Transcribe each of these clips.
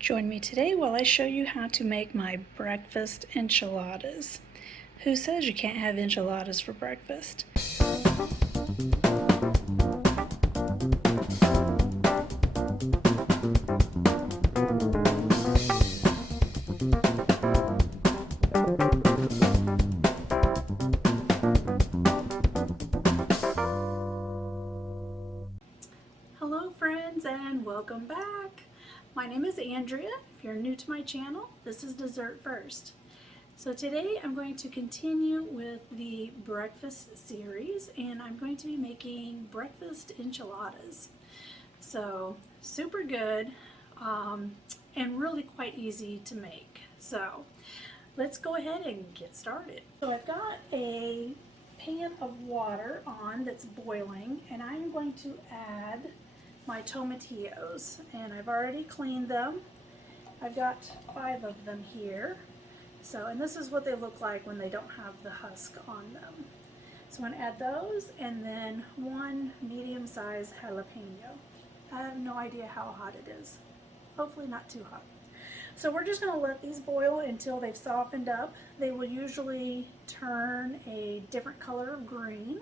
Join me today while I show you how to make my breakfast enchiladas. Who says you can't have enchiladas for breakfast? Hello friends and welcome back. My name is Andrea. If you're new to my channel, this is Dessert First. So today I'm going to continue with the breakfast series and I'm going to be making breakfast enchiladas. So super good and really quite easy to make. So let's go ahead and get started. So I've got a pan of water on that's boiling and I'm going to add my tomatillos, and I've already cleaned them. I've got 5 of them here. So, and this is what they look like when they don't have the husk on them. So I'm going to add those and then 1 medium-sized jalapeno. I have no idea how hot it is. Hopefully not too hot. So we're just going to let these boil until they've softened up. They will usually turn a different color of green,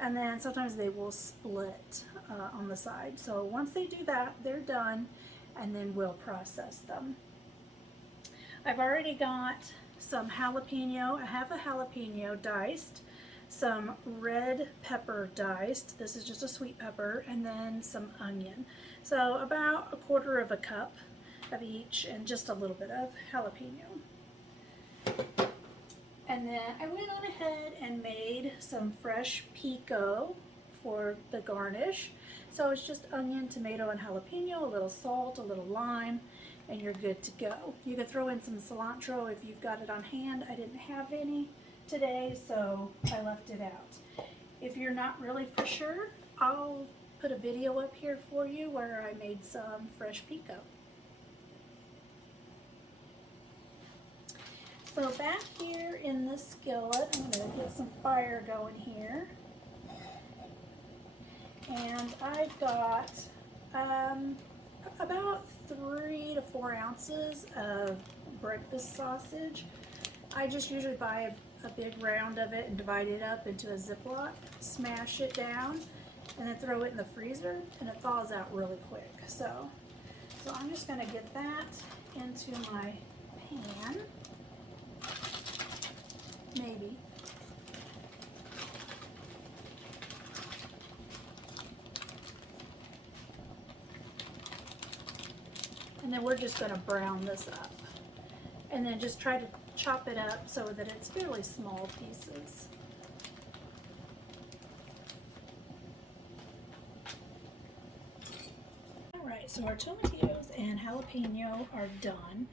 and then sometimes they will split on the side. So once they do that, they're done, and then we'll process them. I've already got some jalapeno. I have a jalapeno diced, some red pepper diced. This is just a sweet pepper, and then some onion. So about 1/4 cup of each, and just a little bit of jalapeno. And then I went on ahead and made some fresh pico for the garnish. So it's just onion, tomato, and jalapeno, a little salt, a little lime, and you're good to go. You can throw in some cilantro if you've got it on hand. I didn't have any today, so I left it out. If you're not really for sure, I'll put a video up here for you where I made some fresh pico. So back here in the skillet, I'm going to get some fire going here. And I've got about 3 to 4 ounces of breakfast sausage. I just usually buy a big round of it and divide it up into a Ziploc, smash it down, and then throw it in the freezer, and it thaws out really quick. So I'm just going to get that into my pan. Maybe. And then we're just going to brown this up. And then just try to chop it up so that it's fairly small pieces. Alright, so our tomatillos and jalapeno are done.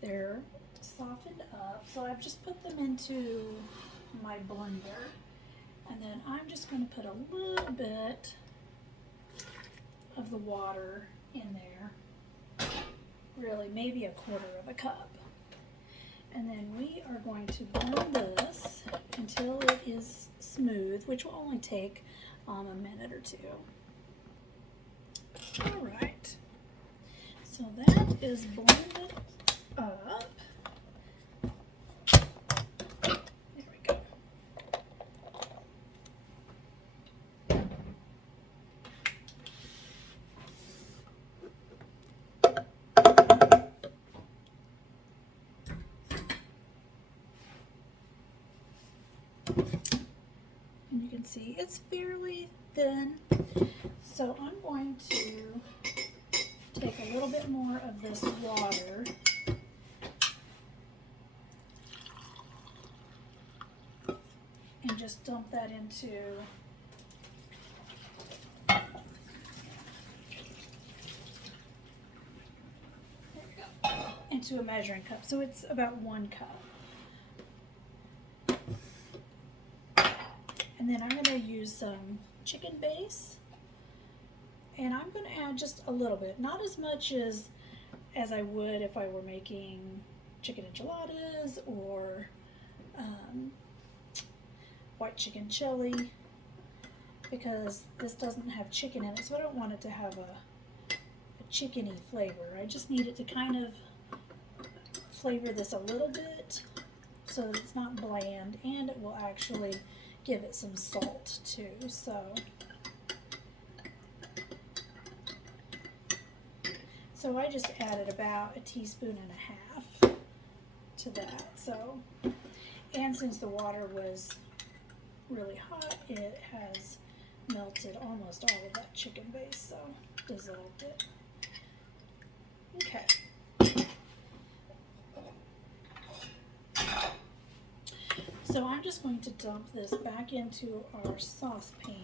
They're softened up, so I've just put them into my blender, and then I'm just going to put a little bit of the water in there, really maybe 1/4 cup, and then we are going to blend this until it is smooth, which will only take a minute or 2. Alright, so that is blended up. And you can see it's fairly thin, so I'm going to take a little bit more of this water and just dump that into a measuring cup. So it's about 1 cup. And then I'm going to use some chicken base, and I'm going to add just a little bit, not as much as I would if I were making chicken enchiladas or white chicken chili, because this doesn't have chicken in it, so I don't want it to have a chickeny flavor. I just need it to kind of flavor this a little bit so that it's not bland, and it will actually give it some salt too. So I just added about 1.5 teaspoons to that. So, and since the water was really hot, it has melted almost all of that chicken base, so dissolved it. Okay. So I'm just going to dump this back into our saucepan.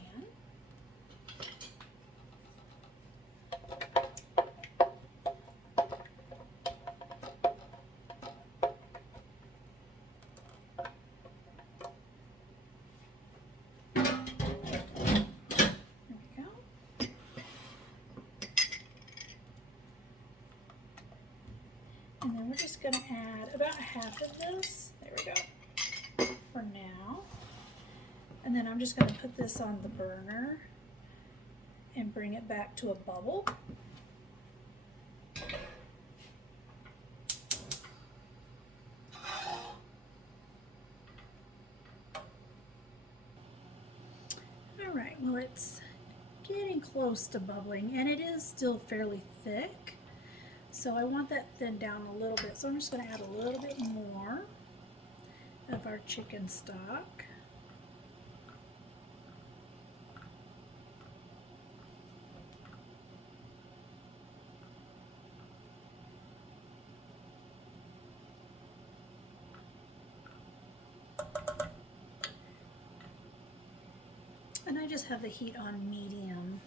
And then we're just going to add about half of this. There we go. For now. And then I'm just going to put this on the burner and bring it back to a bubble. Alright, well, it's getting close to bubbling, and it is still fairly thick. So I want that thinned down a little bit. So I'm just going to add a little bit more of our chicken stock. And I just have the heat on medium.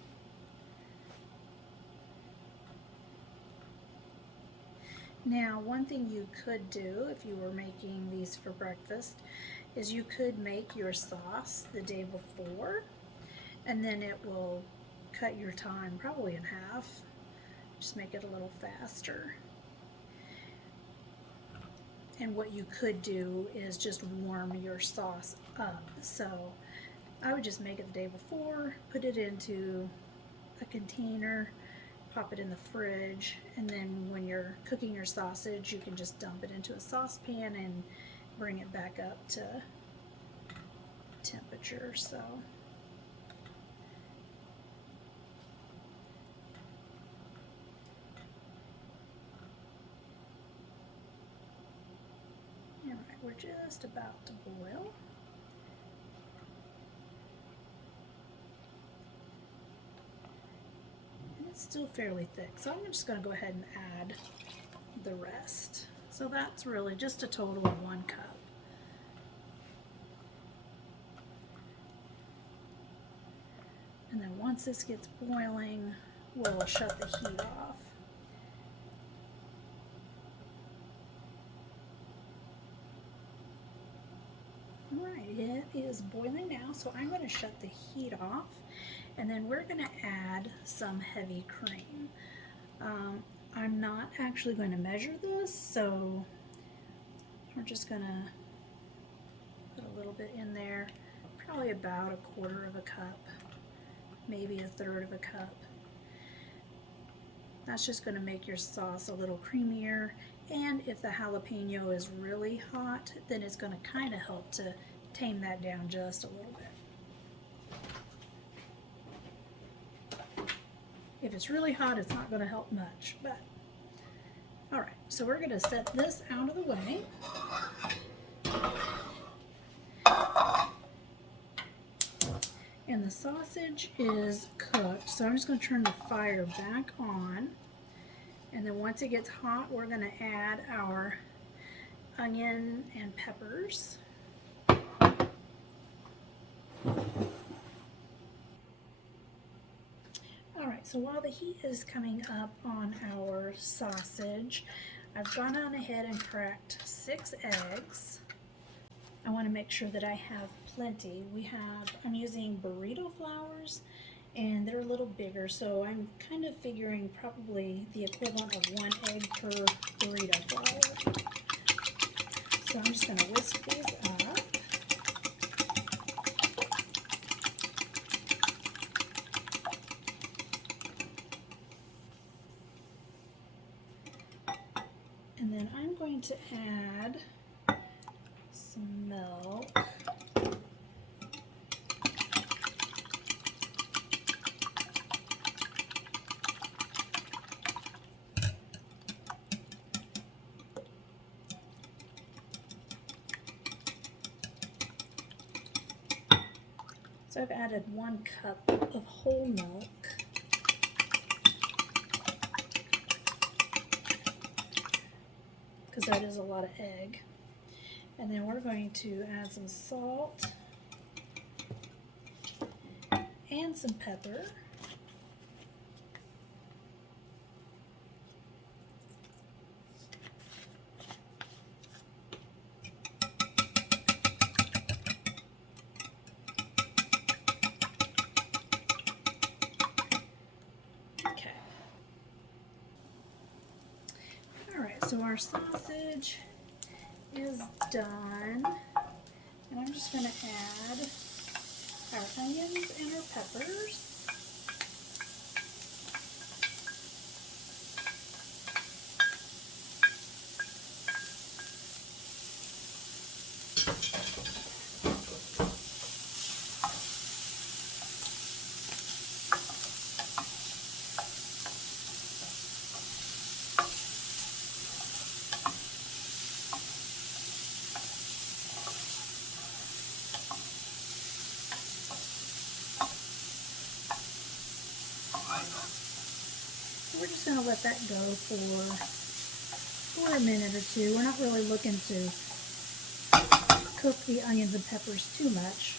Now, one thing you could do if you were making these for breakfast is you could make your sauce the day before, and then it will cut your time probably in half. Just make it a little faster. And what you could do is just warm your sauce up. So I would just make it the day before, put it into a container, pop it in the fridge, and then when you're cooking your sausage, you can just dump it into a saucepan and bring it back up to temperature. So alright, we're just about to boil. It's still fairly thick, so I'm just going to go ahead and add the rest. So that's really just a total of 1 cup. And then once this gets boiling, we'll shut the heat off. Alright, it is boiling now, so I'm going to shut the heat off. And then we're going to add some heavy cream. I'm not actually going to measure this, so we're just going to put a little bit in there, probably about 1/4 cup, maybe 1/3 cup. That's just going to make your sauce a little creamier, and if the jalapeno is really hot, then it's going to kind of help to tame that down just a little bit. If it's really hot, it's not going to help much, but alright, so we're going to set this out of the way. And the sausage is cooked, so I'm just going to turn the fire back on. And then once it gets hot, we're going to add our onion and peppers. Alright, so while the heat is coming up on our sausage, I've gone on ahead and cracked 6 eggs. I want to make sure that I have plenty. I'm using burrito flours, and they're a little bigger, so I'm kind of figuring probably the equivalent of 1 egg per burrito flour. So I'm just going to whisk these up. And then I'm going to add some milk. So I've added 1 cup of whole milk. Because that is a lot of egg. And then we're going to add some salt and some pepper. Okay. All right, so our sausage is done. And I'm just going to add our onions and our peppers. We're just going to let that go for a minute or two. We're not really looking to cook the onions and peppers too much,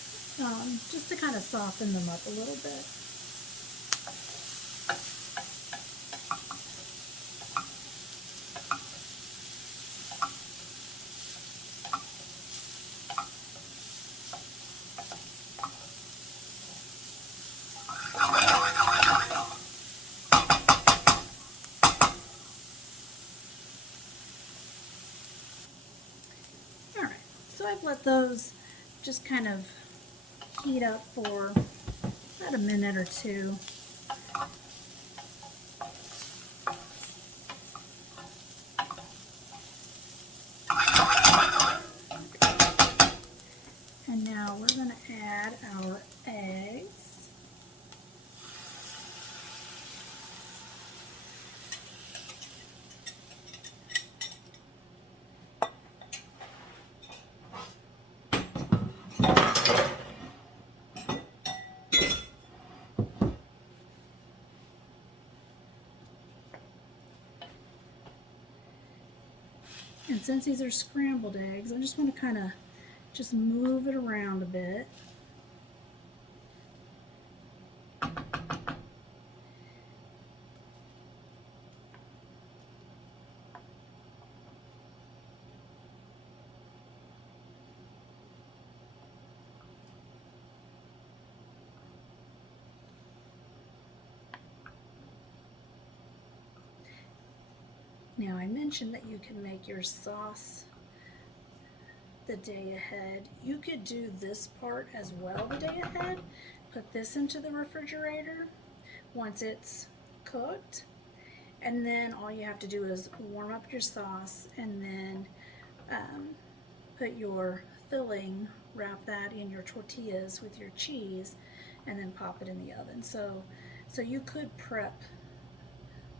just to kind of soften them up a little bit. Alright, so I've let those just kind of heat up for about a minute or two. And now we're going to add our eggs. And since these are scrambled eggs, I just want to kind of just move it around a bit. Now I mentioned that you can make your sauce the day ahead. You could do this part as well the day ahead. Put this into the refrigerator once it's cooked, and then all you have to do is warm up your sauce and then put your filling, wrap that in your tortillas with your cheese, and then pop it in the oven. So you could prep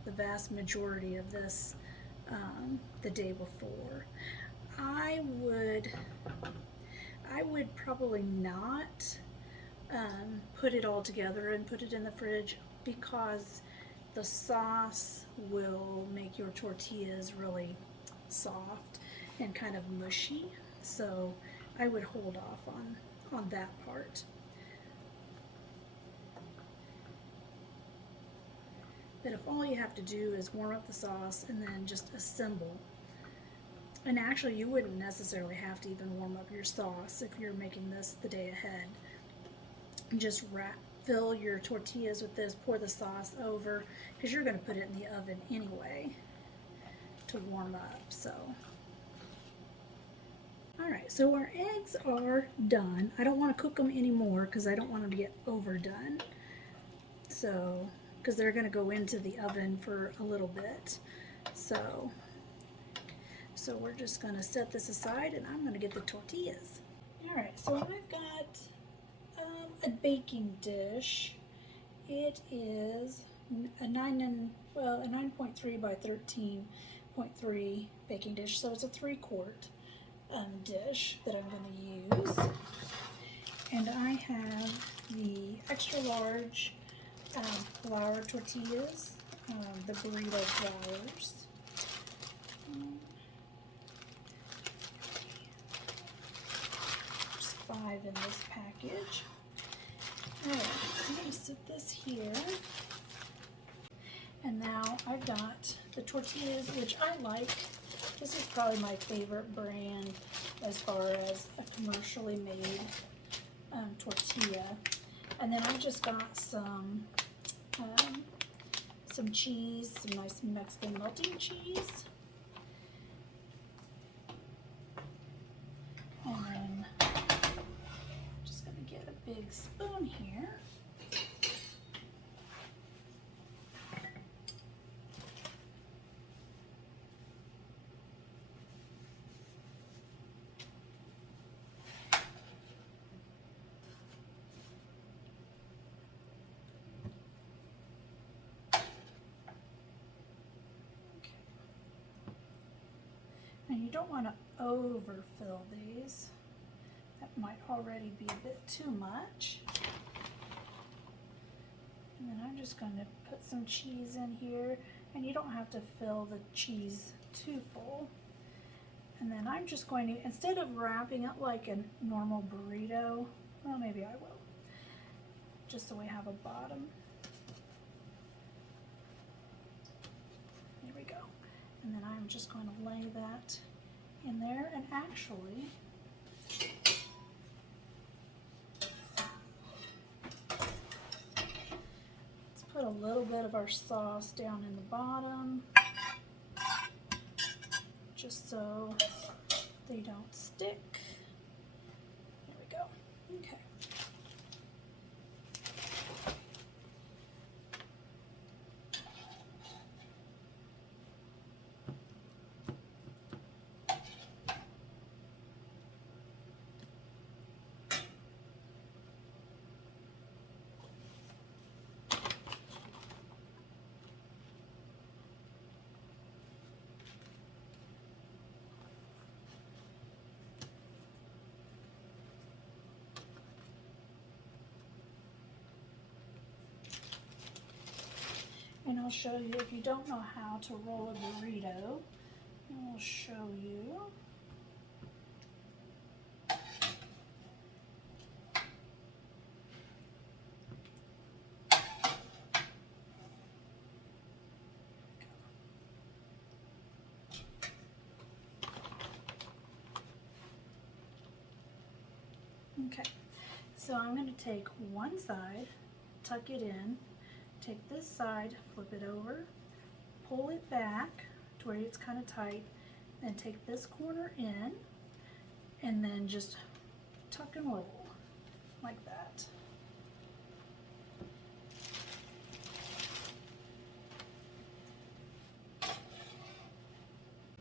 the vast majority of this the day before. I would probably not put it all together and put it in the fridge, because the sauce will make your tortillas really soft and kind of mushy. So I would hold off on that part. But if all you have to do is warm up the sauce and then just assemble, and actually you wouldn't necessarily have to even warm up your sauce if you're making this the day ahead. Just fill your tortillas with this, pour the sauce over, because you're going to put it in the oven anyway to warm up. So alright, so our eggs are done. I don't want to cook them anymore because I don't want them to get overdone. So, because they're going to go into the oven for a little bit. So So we're just going to set this aside and I'm going to get the tortillas. Alright, so I've got a baking dish. It is a 9.3 by 13.3 baking dish, so it's a 3-quart dish that I'm going to use. And I have the extra large flour tortillas, the burrito flours. There's 5 in this package. Alright, I'm going to set this here. And now I've got the tortillas, which I like. This is probably my favorite brand as far as a commercially made tortilla. And then I just got some cheese, some nice Mexican melting cheese. And then I'm just going to get a big spoon here. And you don't want to overfill these. That might already be a bit too much. And then I'm just going to put some cheese in here. And you don't have to fill the cheese too full. And then I'm just going to, instead of wrapping it like a normal burrito, well, maybe I will, just so we have a bottom. There we go. And then I'm just going to lay that in there, and actually let's put a little bit of our sauce down in the bottom just so they don't stick. There we go. Okay. And I'll show you, if you don't know how to roll a burrito, I'll show you. Okay, so I'm going to take one side, tuck it in, take this side, flip it over, pull it back to where it's kind of tight, then take this corner in, and then just tuck and roll like that.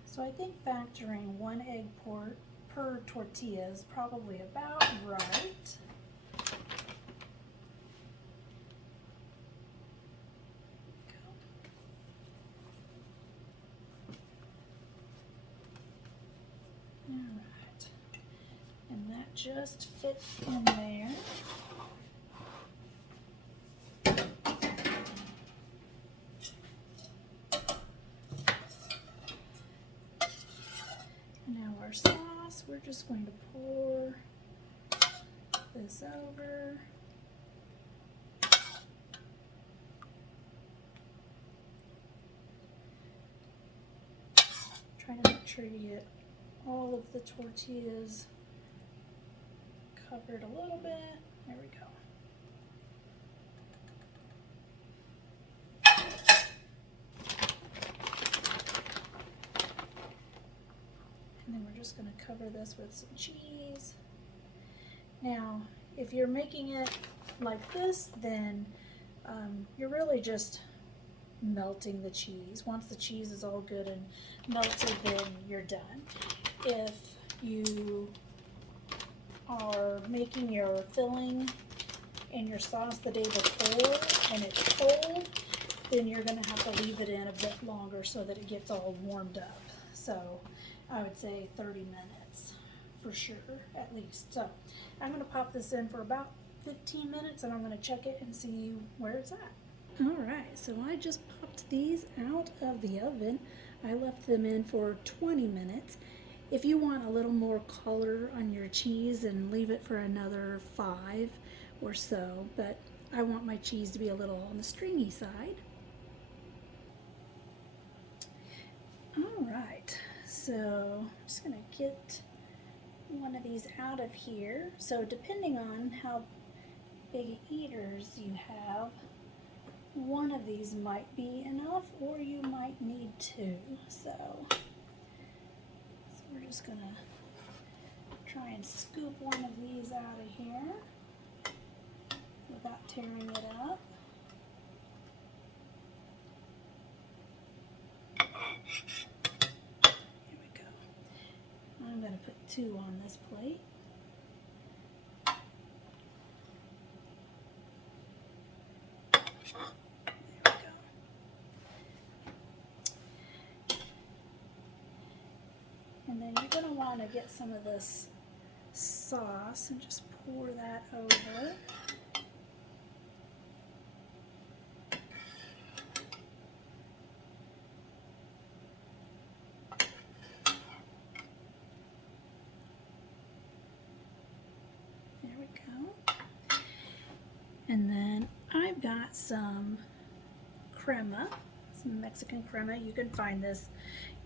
So I think factoring 1 egg per tortilla is probably about right. Alright, and that just fits in there. And now our sauce, we're just going to pour this over. Try to make sure you get all of the tortillas covered a little bit. There we go. And then we're just going to cover this with some cheese. Now, if you're making it like this, then you're really just melting the cheese. Once the cheese is all good and melted, then you're done. If you are making your filling and your sauce the day before and it's cold, then you're going to have to leave it in a bit longer so that it gets all warmed up. So I would say 30 minutes for sure, at least. So I'm going to pop this in for about 15 minutes and I'm going to check it and see where it's at. Alright, so I just popped these out of the oven. I left them in for 20 minutes. If you want a little more color on your cheese, and leave it for another 5 or so, but I want my cheese to be a little on the stringy side. Alright, so I'm just going to get one of these out of here. So depending on how big eaters you have, one of these might be enough, or you might need 2. So we're just going to try and scoop one of these out of here without tearing it up. Here we go. I'm going to put 2 on this plate. And then you're going to want to get some of this sauce and just pour that over. There we go. And then I've got some crema, some Mexican crema. You can find this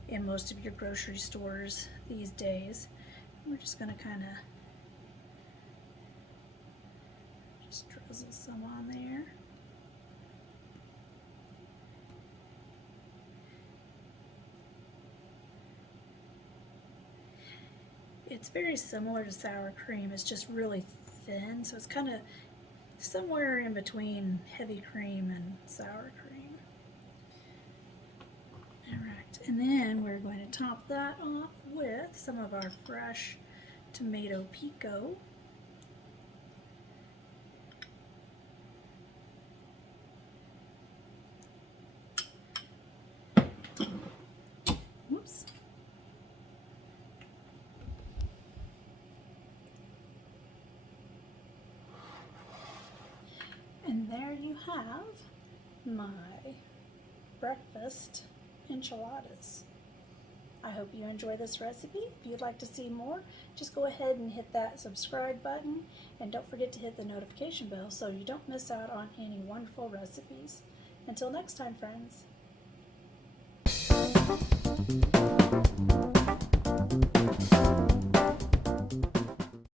in most of your grocery stores these days. We're just going to kind of just drizzle some on there. It's very similar to sour cream. It's just really thin, so it's kind of somewhere in between heavy cream and sour cream. Alright, and then we're going to top that off with some of our fresh tomato pico. Whoops. And there you have my breakfast enchiladas. I hope you enjoy this recipe. If you'd like to see more, just go ahead and hit that subscribe button, and don't forget to hit the notification bell so you don't miss out on any wonderful recipes. Until next time, friends.